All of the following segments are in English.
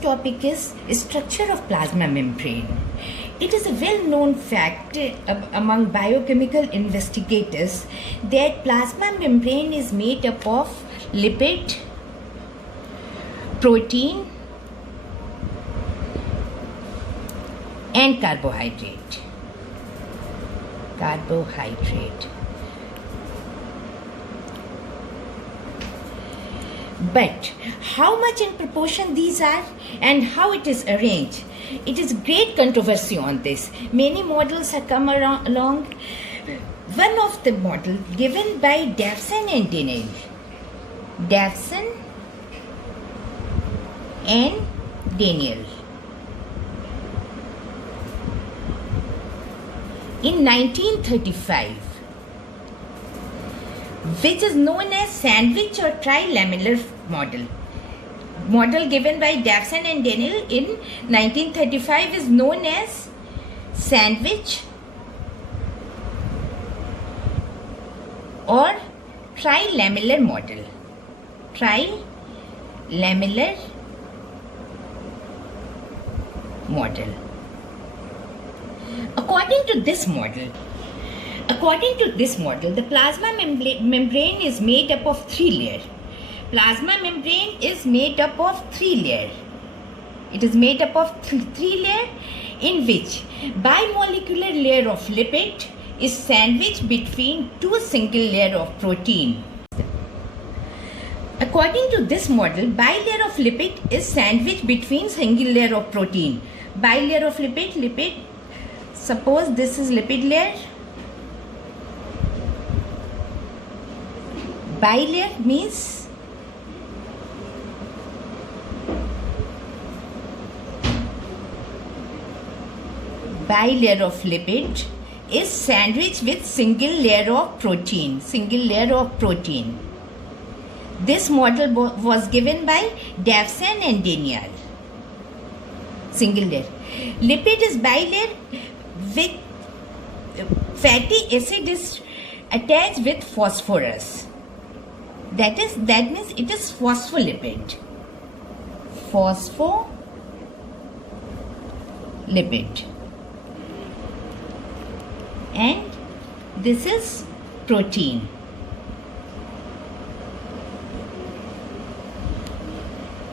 topic is structure of plasma membrane. It is a well-known fact among biochemical investigators that plasma membrane is made up of lipid, protein, and carbohydrate. But how much in proportion these are and how it is arranged, it is great controversy on this. Many models have come along. One of the model given by Davson and Daniel. In 1935, which is known as sandwich or trilamellar model. Model given by Davson and Daniel in 1935 is known as sandwich or trilamellar model. According to this model, the plasma membrane is made up of three layers. It is made up of three layers in which bimolecular layer of lipid is sandwiched between two single layers of protein. According to this model, bilayer of lipid is sandwiched between single layer of protein. Bilayer of lipid, suppose this is lipid layer. Bilayer means bilayer of lipid is sandwiched with single layer of protein. This model was given by Davson and Daniel. Single layer. Lipid is bilayer with fatty acid is attached with phosphorus. That means it is phospholipid. And this is protein.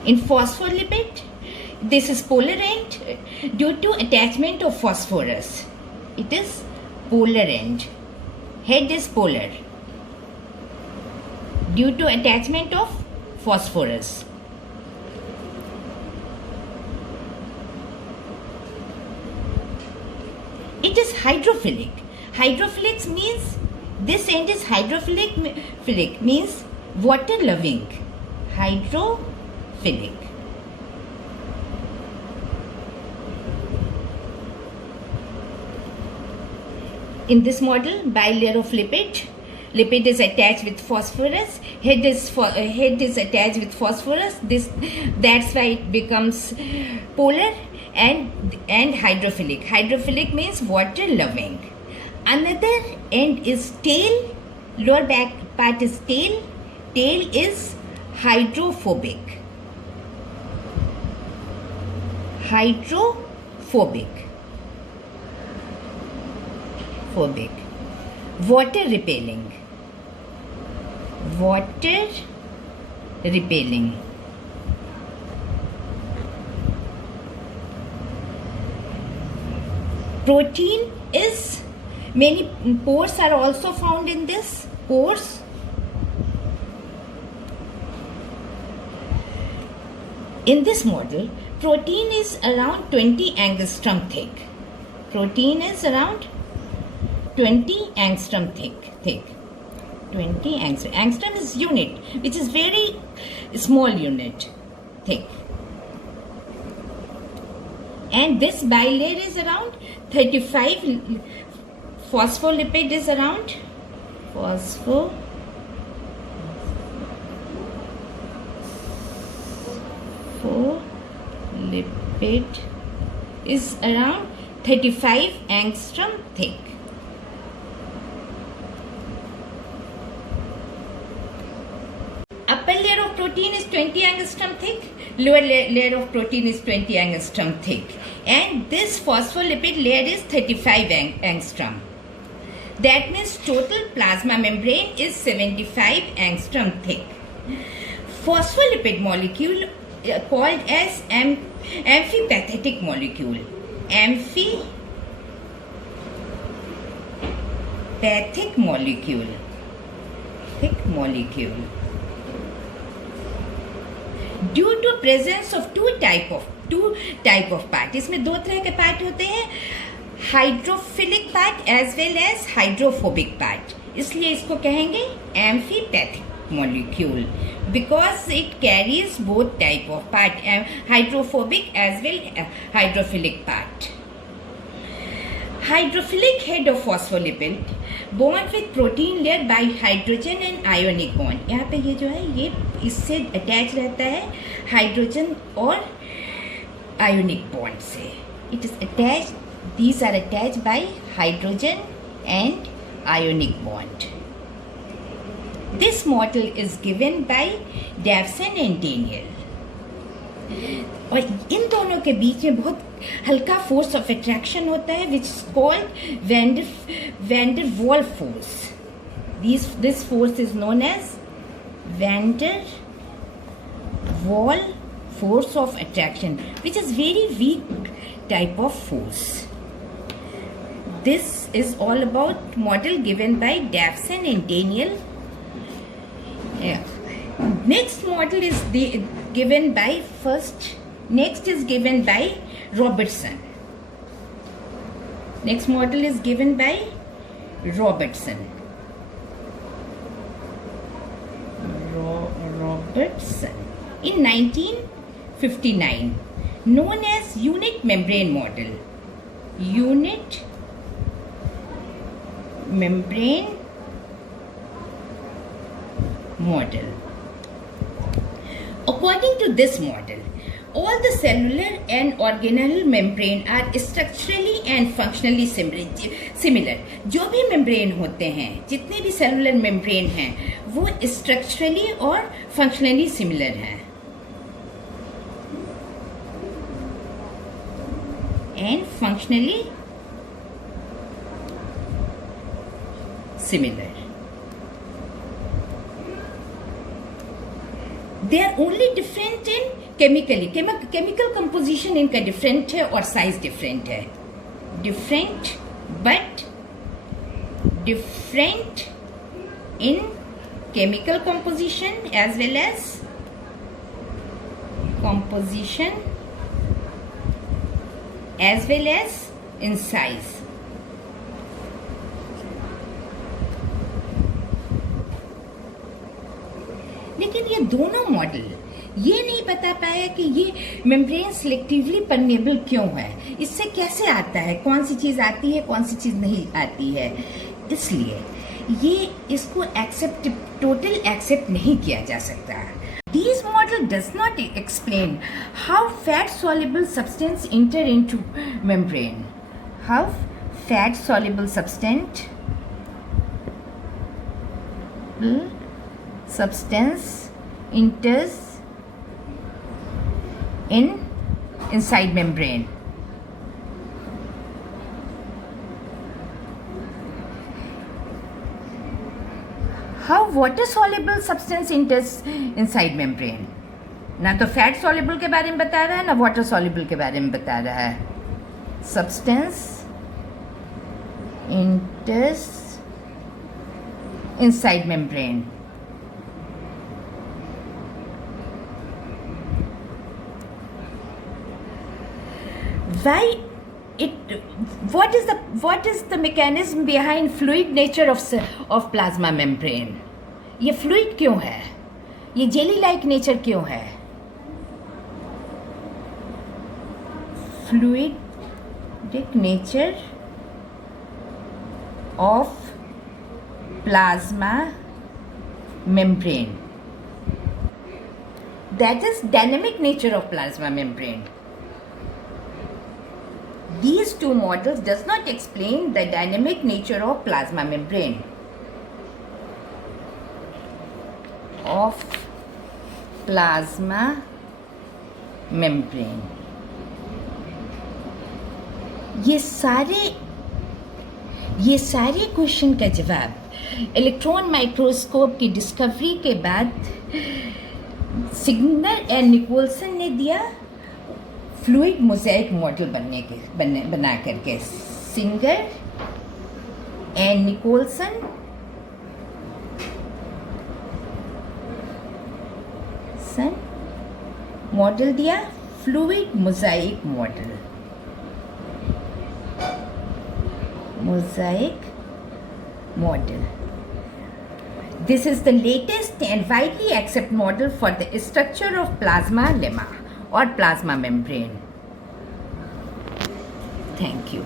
In phospholipid, this is polar end due to attachment of phosphorus. It is polar end. Head is polar due to attachment of phosphorus. It is hydrophilic. Hydrophilic means this end is hydrophilic means water loving. Hydrophilic. In this model, bilayer of lipid is attached with phosphorus. Head is attached with phosphorus. That's why it becomes polar and hydrophilic. Hydrophilic means water loving. Another end is tail. Lower back part is tail. Tail is hydrophobic. Water repelling. Protein is, many pores are also found in this. Pores. In this model, protein is around 20 angstrom thick. Angstrom is unit, which is very small unit, thick. And this bilayer is around 35. Phospholipid is around phospholipid is around 35 angstrom thick. Upper layer of protein is 20 angstrom thick. lower layer of protein is 20 angstrom thick, and this phospholipid layer is 35 angstrom. That means total plasma membrane is 75 angstrom thick. Phospholipid molecule called as amphipathetic molecule. Amphipathetic molecule. Thick molecule. Due to presence of two type of part. इसमें दो तरह के part होते हैं, hydrophilic part as well as hydrophobic part. इसलिए इसको कहेंगे amphipathic molecule because it carries both type of part, hydrophobic as well hydrophilic part. Hydrophilic head of phospholipid bond with protein layer by hydrogen and ionic bond. यहाँ पे ये जो है ये इससे अटैच रहता है हाइड्रोजन और आयोनिक बॉन्ड से. It is attach, these are attached by hydrogen and ionic bond. This model is given by Davson and Daniel. और इन दोनों के बीच में बहुत हल्का फोर्स ऑफ अट्रैक्शन होता है which is called van der Waals force. This force is known as van der Waals force of attraction, which is very weak type of force. This is all about model given by Davson and Daniel. Next model is given by next is given by Robertson. Next model is given by Robertson. Robertson in 1959, known as unit membrane model. Unit membrane model. According to this model, all the cellular and organelle membrane are structurally and functionally similar. जो भी membrane होते हैं, जितने भी cellular membrane हैं, वो structurally और functionally similar हैं. And functionally similar. They are only different in chemically. Chemical composition इनका different है और size different है. Different but different in chemical composition as well as composition as well as in size. लेकिन ये दोनों model ये नहीं बता पाया कि ये मेम्ब्रेन सिलेक्टिवली परमेबल क्यों है, इससे कैसे आता है, कौन सी चीज आती है कौन सी चीज नहीं आती है. इसलिए ये इसको टोटल एक्सेप्ट नहीं किया जा सकता. This model does not explain how fat soluble substance enter into membrane. How fat soluble substance enters inside membrane. How water soluble substance enters inside membrane. ना तो फैट soluble के बारे में बता रहा है ना वाटर soluble के बारे में बता रहा है. Substance enters inside membrane. Why it? What is the mechanism behind fluid nature of plasma membrane? ये fluid क्यों है? ये jelly like nature क्यों है? Fluidic nature of plasma membrane. That is dynamic nature of plasma membrane. These two models does not explain the dynamic nature of plasma membrane. Of plasma membrane. ये सारे question का जवाब electron microscope की discovery के बाद सिग्नर and Nicolson ने दिया, fluid mosaic model बना करके। सिंगर एंड निकोलसन मॉडल दिया, fluid mosaic model. This is the latest and widely accepted model for the structure of plasma lemma or plasma membrane. Thank you.